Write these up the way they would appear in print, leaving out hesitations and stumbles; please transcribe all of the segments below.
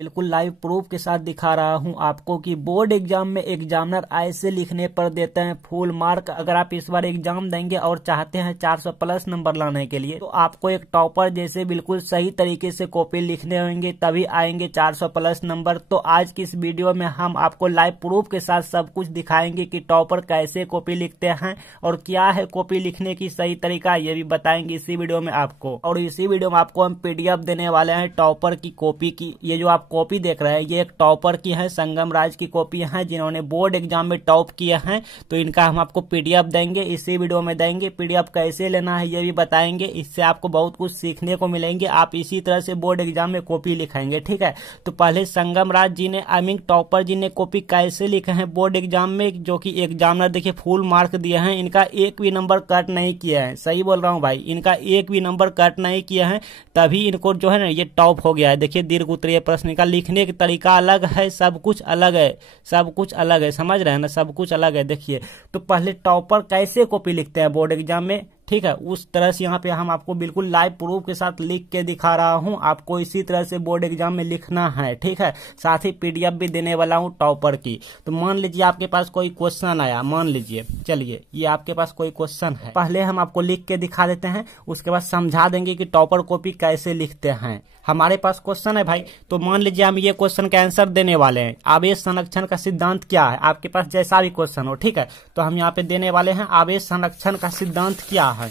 बिल्कुल live proof के साथ दिखा रहा हूं आपको कि बोर्ड एग्जाम में एग्जामिनर ऐसे लिखने पर देते हैं फुल मार्क। अगर आप इस बार एग्जाम देंगे और चाहते हैं 400 प्लस नंबर लाने के लिए, तो आपको एक टॉपर जैसे बिल्कुल सही तरीके से कॉपी लिखने होंगे, तभी आएंगे 400 प्लस नंबर। तो आज की इस वीडियो में हम आपको लाइव प्रूफ के साथ सब कुछ दिखाएंगे कि टॉपर कैसे कॉपी लिखते हैं और क्या है कॉपी लिखने की सही तरीका, ये भी बताएंगे इसी वीडियो में आपको। और इसी वीडियो में आपको हम पीडीएफ देने वाले हैं टॉपर की कॉपी की। ये जो आप कॉपी देख रहे हैं ये एक टॉपर की है, संगम राज की कॉपी है जिन्होंने बोर्ड एग्जाम में टॉप किए हैं। तो इनका हम आपको पीडीएफ देंगे, इसी वीडियो में देंगे। पीडीएफ कैसे लेना है ये भी बताएंगे, इससे आपको बहुत कुछ सीखने को मिलेंगे। आप इसी तरह से बोर्ड एग्जाम में कॉपी लिखेंगे, ठीक है। तो पहले संगम राज जी ने टॉपर जी ने कॉपी कैसे लिखे हैं बोर्ड एग्जाम में, जो कि एग्जामिनर देखिए फुल मार्क दिए हैं, इनका एक भी नंबर कट नहीं किया है। सही बोल रहा हूँ भाई, इनका एक भी नंबर कट नहीं किया है, तभी इनको जो है ना ये टॉप हो गया है। देखिए दीर्घ उत्तरीय प्रश्न का लिखने का तरीका अलग है, सब कुछ अलग है, सब कुछ अलग है, समझ रहे हैं ना, सब कुछ अलग है। देखिए तो पहले टॉपर कैसे कॉपी लिखते हैं बोर्ड एग्जाम में, ठीक है, उस तरह से यहाँ पे हम आपको बिल्कुल लाइव प्रूफ के साथ लिख के दिखा रहा हूँ। आपको इसी तरह से बोर्ड एग्जाम में लिखना है, ठीक है। साथ ही पीडीएफ भी देने वाला हूँ टॉपर की। तो मान लीजिए आपके पास कोई क्वेश्चन आया, मान लीजिए, चलिए ये आपके पास कोई क्वेश्चन है, पहले हम आपको लिख के दिखा देते हैं, उसके बाद समझा देंगे कि टॉपर कॉपी कैसे लिखते हैं। हमारे पास क्वेश्चन है भाई, तो मान लीजिए हम ये क्वेश्चन का आंसर देने वाले हैं, आवेश संरक्षण का सिद्धांत क्या है। आपके पास जैसा भी क्वेश्चन हो, ठीक है, तो हम यहाँ पे देने वाले हैं आवेश संरक्षण का सिद्धांत क्या है।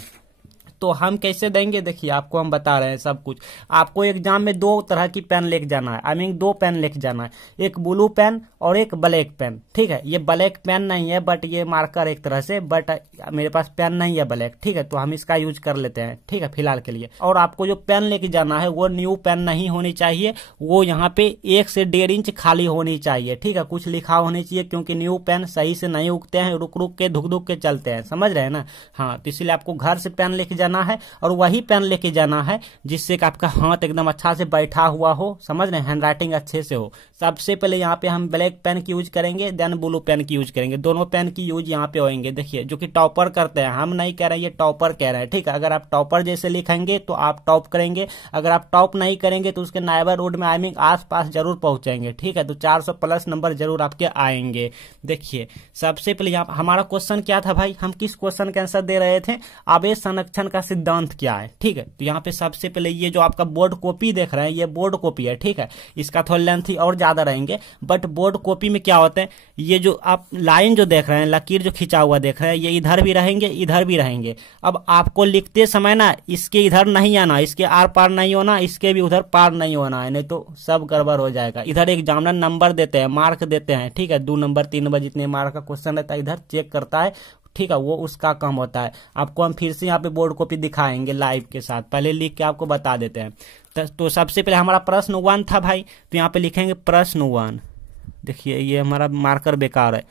तो हम कैसे देंगे, देखिए आपको हम बता रहे हैं सब कुछ। आपको एग्जाम में दो तरह की पेन लेके जाना है, दो पेन लेके जाना है, एक ब्लू पेन और एक ब्लैक पेन, ठीक है। ये ब्लैक पेन नहीं है बट ये मार्कर एक तरह से, बट मेरे पास पेन नहीं है ब्लैक, ठीक है, तो हम इसका यूज कर लेते हैं, ठीक है, फिलहाल के लिए। और आपको जो पेन लेके जाना है वो न्यू पेन नहीं होनी चाहिए, वो यहाँ पे 1 से 1.5 इंच खाली होनी चाहिए, ठीक है, कुछ लिखा होनी चाहिए, क्योंकि न्यू पेन सही से नहीं उगते हैं, रुक रुक के धुक धुक के चलते हैं, समझ रहे हैं ना। हाँ, तो इसलिए आपको घर से पेन लेके जाना है और वही पेन लेके जाना है जिससे कि आपका हाथ एकदम अच्छा से बैठा हुआ हो, समझ रहे हैं, हैंड राइटिंग अच्छे से हो। सबसे पहले यहाँ पे हम ब्लैक पेन की यूज करेंगे, देन ब्लू पेन की यूज करेंगे, दोनों पेन की यूज यहाँ पे होंगे। देखिए जो कि टॉपर करते हैं, हम नहीं कह रहे हैं, ये टॉपर कह रहे हैं, ठीक है। अगर आप टॉपर जैसे लिखेंगे तो आप टॉप करेंगे, अगर आप टॉप नहीं करेंगे तो उसके नाइबर रोड में आस पास जरूर पहुंचेंगे, ठीक है। तो 400 प्लस नंबर जरूर आपके आएंगे। देखिए सबसे पहले यहाँ हमारा क्वेश्चन क्या था भाई, हम किस क्वेश्चन का आंसर दे रहे थे, आवेश संरक्षण का सिद्धांत क्या है, ठीक है। तो यहाँ पे सबसे पहले ये जो आपका बोर्ड कॉपी देख रहे हैं ये बोर्ड कॉपी है, ठीक है, इसका थोड़ा लेंथ और ज्यादा रहेंगे, बट बोर्ड कॉपी में क्या होता है, ये जो आप लाइन जो देख रहे हैं, लकीर जो खिंचा हुआ देख रहे हैं, ये इधर भी रहेंगे इधर भी रहेंगे। अब आपको लिखते समय ना इसके इधर नहीं आना, इसके आर पार नहीं होना, इसके भी उधर पार नहीं होना है, नहीं तो सब गड़बड़ हो जाएगा। इधर एग्जामिनर नंबर देते हैं, मार्क देते हैं, ठीक है, 2 नंबर 3 नंबर जितने मार्क का क्वेश्चन रहता है इधर चेक करता है, ठीक है, वो उसका काम होता है। आपको हम फिर से यहाँ पे बोर्ड कॉपी दिखाएंगे लाइव के साथ, पहले लिख के आपको बता देते हैं। तो सबसे पहले हमारा प्रश्न 1 था भाई, तो यहाँ पे लिखेंगे प्रश्न 1। देखिए ये हमारा मार्कर बेकार है,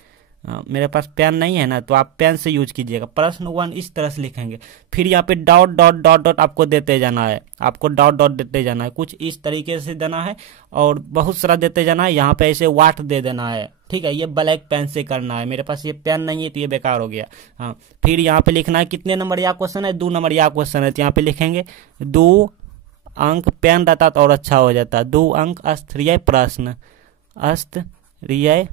मेरे पास पेन नहीं है ना, तो आप पेन से यूज कीजिएगा। प्रश्न 1 इस तरह से लिखेंगे, फिर यहाँ पे डॉट डॉट डॉट डॉट आपको देते जाना है, आपको डॉट डॉट देते जाना है, कुछ इस तरीके से देना है और बहुत सारा देते जाना है। यहाँ पे ऐसे वाट दे देना है, ठीक है, ये ब्लैक पेन से करना है, मेरे पास ये पेन नहीं है तो ये बेकार हो गया। हाँ, फिर यहाँ पे लिखना है कितने नंबर या क्वेश्चन है, 2 नंबर या क्वेश्चन है, तो यहाँ पे लिखेंगे 2 अंक, पेन रहता तो और अच्छा हो जाता, 2 अंक अस्तरीय प्रश्न, अस्तरीय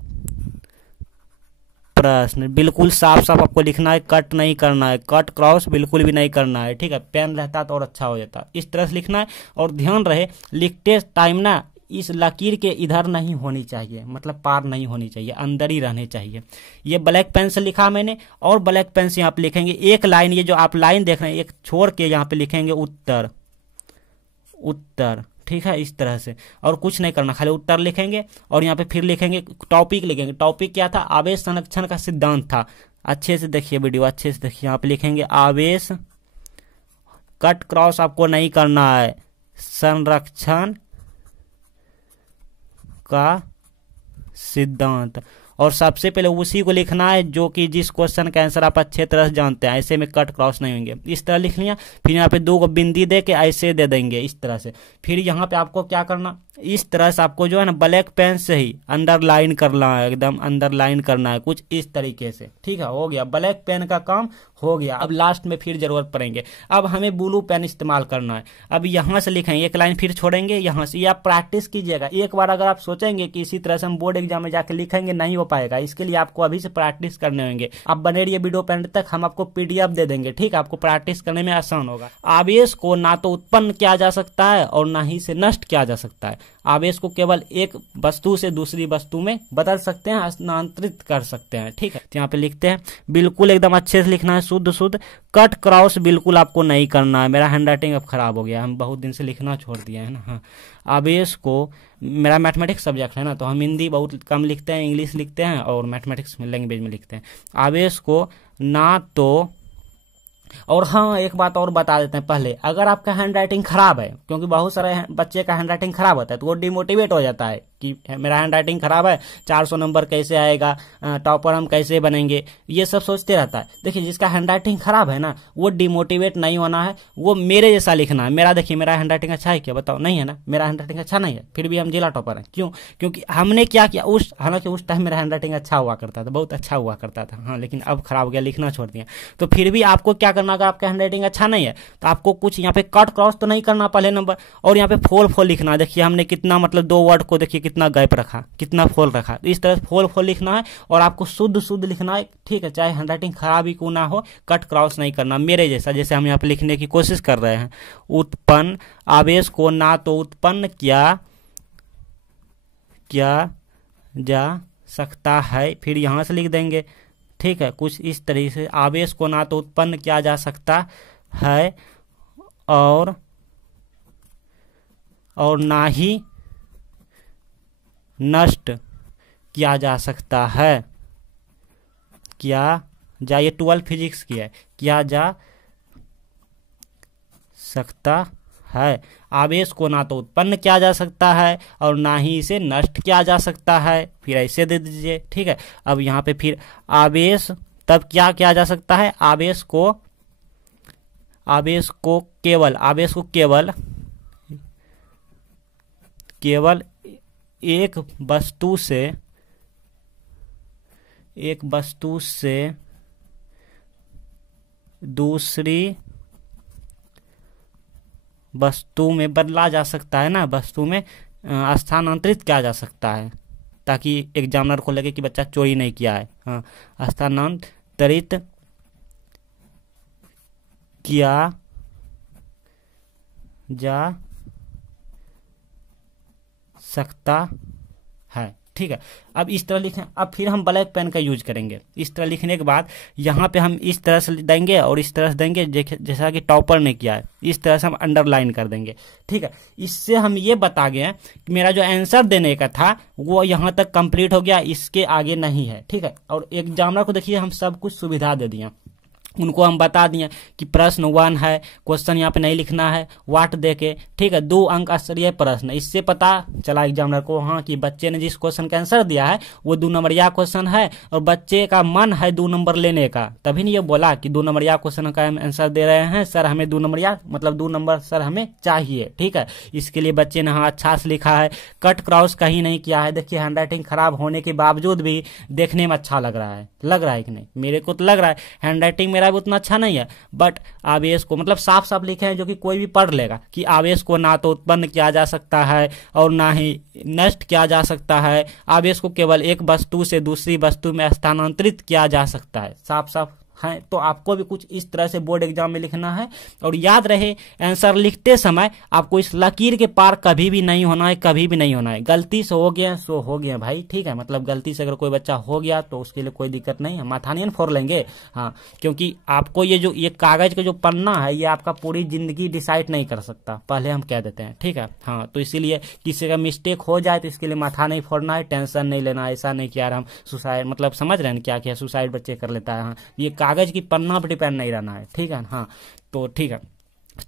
प्रश्न। बिल्कुल साफ साफ आपको लिखना है, कट नहीं करना है, कट क्रॉस बिल्कुल भी नहीं करना है, ठीक है, पेन रहता तो और अच्छा हो जाता, इस तरह से लिखना है। और ध्यान रहे लिखते टाइम ना इस लकीर के इधर नहीं होनी चाहिए, मतलब पार नहीं होनी चाहिए, अंदर ही रहने चाहिए। ये ब्लैक पेन से लिखा मैंने, और ब्लैक पेन से यहाँ पे लिखेंगे एक लाइन, ये जो आप लाइन देख रहे हैं एक छोड़ के यहाँ पे लिखेंगे उत्तर, उत्तर, ठीक है, इस तरह से, और कुछ नहीं करना, खाली उत्तर लिखेंगे। और यहाँ पे फिर लिखेंगे टॉपिक, लिखेंगे टॉपिक क्या था, आवेश संरक्षण का सिद्धांत था। अच्छे से देखिए वीडियो, अच्छे से देखिए, यहाँ पे लिखेंगे आवेश, कट क्रॉस आपको नहीं करना है, संरक्षण का सिद्धांत, और सबसे पहले उसी को लिखना है जो कि जिस क्वेश्चन का आंसर आप अच्छे तरह से जानते हैं, ऐसे में कट क्रॉस नहीं होंगे, इस तरह लिख लिया। फिर यहाँ पे 2 बिंदी दे के ऐसे दे देंगे इस तरह से। फिर यहाँ पे आपको क्या करना, इस तरह से आपको जो है ना ब्लैक पेन से ही अंडरलाइन करना है, एकदम अंडरलाइन करना है कुछ इस तरीके से। ठीक है, हो गया, ब्लैक पेन का काम हो गया। अब लास्ट में फिर जरूरत पड़ेंगे, अब हमें ब्लू पेन इस्तेमाल करना है। अब यहाँ से लिखेंगे, एक लाइन फिर छोड़ेंगे यहाँ से, या प्रैक्टिस कीजिएगा। एक बार अगर आप सोचेंगे कि इसी तरह से हम बोर्ड एग्जाम में जाकर लिखेंगे, नहीं हो पाएगा। इसके लिए आपको अभी से प्रैक्टिस करने होंगे। आप बने रहिए वीडियो पेन तक, हम आपको PDF दे देंगे। ठीक है, आपको प्रैक्टिस करने में आसान होगा। आवेश को ना तो उत्पन्न किया जा सकता है और ना ही से नष्ट किया जा सकता है। आवेश को केवल एक वस्तु से दूसरी वस्तु में बदल सकते हैं, स्थानांतरित कर सकते हैं। ठीक है, तो यहाँ पे लिखते हैं, बिल्कुल एकदम अच्छे से लिखना है, शुद्ध शुद्ध। कट क्रॉस बिल्कुल आपको नहीं करना है। मेरा हैंड राइटिंग अब खराब हो गया, हम बहुत दिन से लिखना छोड़ दिया है ना। हाँ, आवेश को, मेरा मैथमेटिक्स सब्जेक्ट है ना, तो हम हिंदी बहुत कम लिखते हैं, इंग्लिश लिखते हैं और मैथमेटिक्स में लैंग्वेज में लिखते हैं। आवेश को ना तो, और हाँ एक बात और बता देते हैं पहले, अगर आपका हैंड राइटिंग खराब है, क्योंकि बहुत सारे बच्चे का हैंड राइटिंग खराब होता है तो वो डिमोटिवेट हो जाता है कि मेरा हैंड राइटिंग खराब है, 400 नंबर कैसे आएगा, टॉपर हम कैसे बनेंगे, ये सब सोचते रहता है। देखिए, जिसका हैंड राइटिंग खराब है ना, वो डिमोटिवेट नहीं होना है, वो मेरे जैसा लिखना है। मेरा देखिए, मेरा हैंड राइटिंग अच्छा है क्या, बताओ? नहीं है ना, मेरा हैंड राइटिंग अच्छा नहीं है, फिर भी हम जिला टॉपर हैं। क्यों? क्योंकि हमने क्या किया, हालांकि उस टाइम मेरा हैंड राइटिंग अच्छा हुआ करता था, बहुत अच्छा हुआ करता था। हाँ, लेकिन अब खराब हो गया, लिखना छोड़ दिया। तो फिर भी आपको क्या करना, अगर आपका हैंड राइटिंग अच्छा नहीं है तो आपको कुछ यहाँ पे कट क्रॉस तो नहीं करना पहले नंबर, और यहाँ पे फोल लिखना। देखिए हमने कितना, मतलब 2 वर्ड को देखिए कितना गैप रखा, कितना फोल रखा। तो इस तरह फोल लिखना है और आपको शुद्ध शुद्ध लिखना है। ठीक है, चाहे हैंड राइटिंग खराब ही क्यों ना हो, कट क्रॉस नहीं करना, मेरे जैसा, जैसे हम यहाँ पे लिखने की कोशिश कर रहे हैं। उत्पन्न, आवेश को ना तो उत्पन्न किया जा सकता है, फिर यहां से लिख देंगे। ठीक है, कुछ इस तरीके से, आवेश को ना तो उत्पन्न किया जा सकता है और ना ही नष्ट किया जा सकता है। ये 12 फिजिक्स की है, किया जा सकता है। आवेश को ना तो उत्पन्न किया जा सकता है और ना ही इसे नष्ट किया जा सकता है, फिर ऐसे दे दीजिए। ठीक है, अब यहाँ पे फिर आवेश, तब क्या किया जा सकता है, आवेश को केवल एक वस्तु से दूसरी वस्तु में बदला जा सकता है ना, वस्तु में स्थानांतरित किया जा सकता है, ताकि एग्जामिनर को लगे कि बच्चा चोरी नहीं किया है। हाँ, स्थानांतरित किया जा सकता है। ठीक है, अब इस तरह लिखें। अब फिर हम ब्लैक पेन का यूज करेंगे। इस तरह लिखने के बाद यहाँ पे हम इस तरह से देंगे और इस तरह से देंगे, जैसा कि टॉपर ने किया है, इस तरह से हम अंडरलाइन कर देंगे। ठीक है, इससे हम ये बता गए कि मेरा जो आंसर देने का था वो यहाँ तक कंप्लीट हो गया, इसके आगे नहीं है। ठीक है, और एग्जामिनर को देखिए हम सब कुछ सुविधा दे दिया, उनको हम बता दिए कि प्रश्न 1 है, क्वेश्चन यहाँ पे नहीं लिखना है, वाट दे के। ठीक है, 2 अंक स्तरीय प्रश्न, इससे पता चला एग्जामिनर को हाँ कि बच्चे ने जिस क्वेश्चन का आंसर दिया है वो 2 नंबरिया क्वेश्चन है और बच्चे का मन है 2 नंबर लेने का। तभी नहीं ये बोला कि 2 नंबरिया क्वेश्चन का आंसर दे रहे हैं सर, हमें 2 नंबरिया मतलब 2 नंबर सर हमें चाहिए। ठीक है, इसके लिए बच्चे ने हाँ अच्छा से लिखा है, कट क्रॉस कहीं नहीं किया है। देखिए हैंड राइटिंग खराब होने के बावजूद भी देखने में अच्छा लग रहा है कि नहीं? मेरे को तो लग रहा है हैंड राइटिंग मेरा भी उतना अच्छा नहीं है, बट आवेश को मतलब साफ साफ लिखे हैं जो कि कोई भी पढ़ लेगा कि आवेश को ना तो उत्पन्न किया जा सकता है और ना ही नष्ट किया जा सकता है। आवेश को केवल एक वस्तु से दूसरी वस्तु में स्थानांतरित किया जा सकता है। साफ साफ है, तो आपको भी कुछ इस तरह से बोर्ड एग्जाम में लिखना है। और याद रहे आंसर लिखते समय आपको इस लकीर के पार कभी भी नहीं होना है, कभी भी नहीं होना है। गलती से हो गया सो हो गया भाई। ठीक है, मतलब गलती से अगर कोई बच्चा हो गया तो उसके लिए कोई दिक्कत नहीं है, माथा नहीं फोड़ लेंगे। हाँ, क्योंकि आपको ये कागज का जो पन्ना है ये आपका पूरी जिंदगी डिसाइड नहीं कर सकता, पहले हम कह देते हैं। ठीक है, हाँ, तो इसीलिए किसी का मिस्टेक हो जाए तो इसके लिए माथा नहीं फोड़ना है, टेंशन नहीं लेना। ऐसा नहीं कि यार हम सुसाइड, मतलब समझ रहे हैं क्या किया, सुसाइड बच्चे कर लेता है। हाँ, ये कागज की पन्ना पर डिपेंड नहीं रहना है। ठीक है, हाँ, तो ठीक है,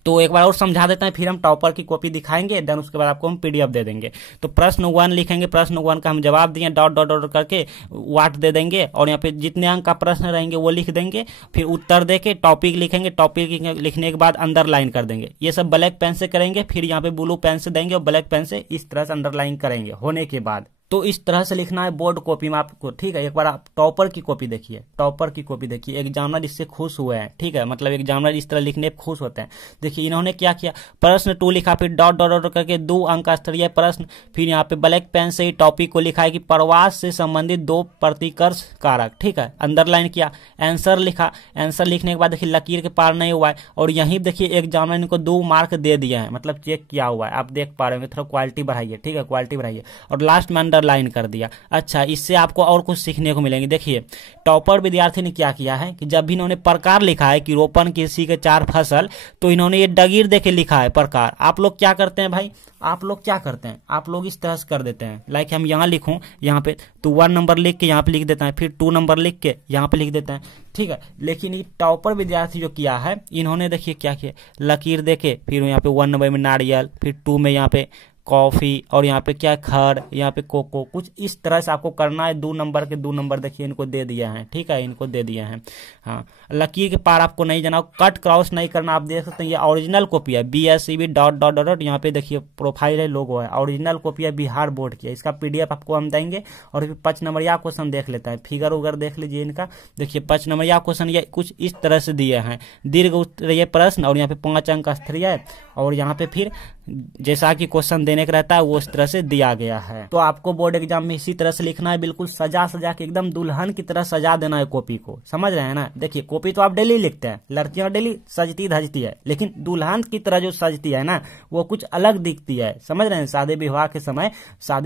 तो एक बार और समझा देते हैं, फिर हम टॉपर की कॉपी दिखाएंगे, देन उसके बाद आपको हम पीडीएफ दे देंगे। तो प्रश्न 1 लिखेंगे, प्रश्न 1 का हम जवाब दिए डॉट डॉट डॉट करके वाट दे देंगे, और यहाँ पे जितने अंक का प्रश्न रहेंगे वो लिख देंगे। फिर उत्तर देके टॉपिक लिखेंगे, टॉपिक लिखने के बाद अंडरलाइन कर देंगे। ये सब ब्लैक पेन से करेंगे, फिर यहाँ पे ब्लू पेन से देंगे और ब्लैक पेन से इस तरह से अंडरलाइन करेंगे। होने के बाद तो इस तरह से लिखना है बोर्ड कॉपी में आपको, ठीक है। एक बार आप टॉपर की कॉपी देखिए, टॉपर की कॉपी देखिए, एग्जामिनर इससे खुश हुए हैं, ठीक है, मतलब एग्जामिनर इस तरह लिखने पर खुश होते हैं। देखिए इन्होंने क्या किया, प्रश्न 2 लिखा, फिर डॉट डॉट डॉट करके 2 अंक का स्तरीय प्रश्न, फिर यहाँ पे ब्लैक पेन से ही टॉपिक को लिखा है कि प्रवास से संबंधित 2 प्रतिकर्ष कारक, ठीक है, अंडरलाइन किया। आंसर लिखा, आंसर लिखने के बाद देखिए लकीर के पार नहीं हुआ है, और यहीं देखिए एग्जामिनर इनको 2 मार्क दे दिया है, मतलब चेक किया हुआ है, आप देख पा रहे होंगे। थोड़ा क्वालिटी बढ़ाइए, ठीक है, क्वालिटी बढ़ाइए, और लास्ट में अंडरलाइन कर दिया। अच्छा, इससे आपको और कुछ सीखने को मिलेंगे। देखिए टॉपर विद्यार्थी ने क्या किया है कि जब भी इन्होंने प्रकार लिखा है कि रोपण कृषि के 4 फसल, तो इन्होंने ये डगीर देके लिखा है प्रकार। आप लोग क्या करते हैं भाई, आप लोग क्या करते हैं, आप लोग इस तरह से कर देते हैं, लाइक हम यहाँ लिखूं, यहाँ पे तो 1 नंबर लिख के यहाँ पे लिख देता है, फिर 2 नंबर लिख के यहाँ पे लिख देता है, ठीक है। लेकिन ये टॉपर विद्यार्थी जो किया है, इन्होंने देखिए क्या किया, लकीर देके फिर यहाँ पे 1 नंबर में नारियल, फिर 2 में यहाँ पे कॉफी, और यहाँ पे क्या खड़, यहाँ पे कोको, कुछ इस तरह से आपको करना है। 2 नंबर के 2 नंबर देखिए इनको दे दिया है, ठीक है, इनको दे दिया है। हाँ, लकीर के पार आपको नहीं जाना, कट क्रॉस नहीं करना। आप देख सकते हैं ये ओरिजिनल कॉपी है, BSCB डॉट डॉट डॉट, यहाँ पे देखिए प्रोफाइल है, लोगो है, ओरिजिनल कॉपी है, बिहार बोर्ड की है। इसका पीडीएफ आपको हम देंगे। और फिर 5 नंबरिया क्वेश्चन देख लेते हैं, फिगर उगर देख लीजिए इनका। देखिए 5 नंबरिया क्वेश्चन ये कुछ इस तरह से दिए हैं, दीर्घ उत्तरीय प्रश्न, और यहाँ पे 5 अंक का स्तरीय है, और यहाँ पे फिर जैसा कि क्वेश्चन देने का रहता है वो इस तरह से दिया गया है। तो आपको बोर्ड एग्जाम में इसी तरह से लिखना है, बिल्कुल सजा सजा के, एकदम दुल्हन की तरह सजा देना है कॉपी को, समझ रहे हैं ना। देखिए कॉपी तो आप डेली लिखते हैं, लड़कियां डेली सजती धजती है, लेकिन दुल्हन की तरह जो सजती है ना वो कुछ अलग दिखती है, समझ रहे हैं। शादी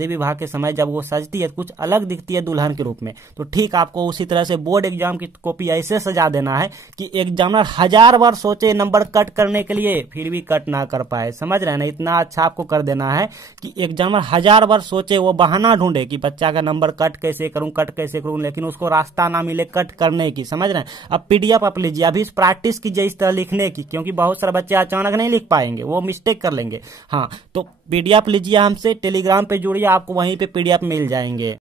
विवाह के समय जब वो सजती है कुछ अलग दिखती है दुल्हन के रूप में। तो ठीक आपको उसी तरह से बोर्ड एग्जाम की कॉपी ऐसे सजा देना है कि एग्जामिनर 1000 बार सोचे नंबर कट करने के लिए, फिर भी कट ना कर पाए, समझ रहे हैं ना। इतना अच्छा आपको कर देना है कि एग्जामिनर 1000 बार सोचे, वो बहाना ढूंढे कि बच्चा का नंबर कट कैसे करूं, लेकिन उसको रास्ता ना मिले कट करने की, समझ रहे हैं। अब पीडीएफ आप लीजिए, अभी प्रैक्टिस कीजिए इस तरह लिखने की, क्योंकि बहुत सारे बच्चे अचानक नहीं लिख पाएंगे, वो मिस्टेक कर लेंगे। हाँ, तो पीडीएफ लीजिए हमसे, टेलीग्राम पे जुड़िए, आपको वहीं पे पीडीएफ मिल जाएंगे।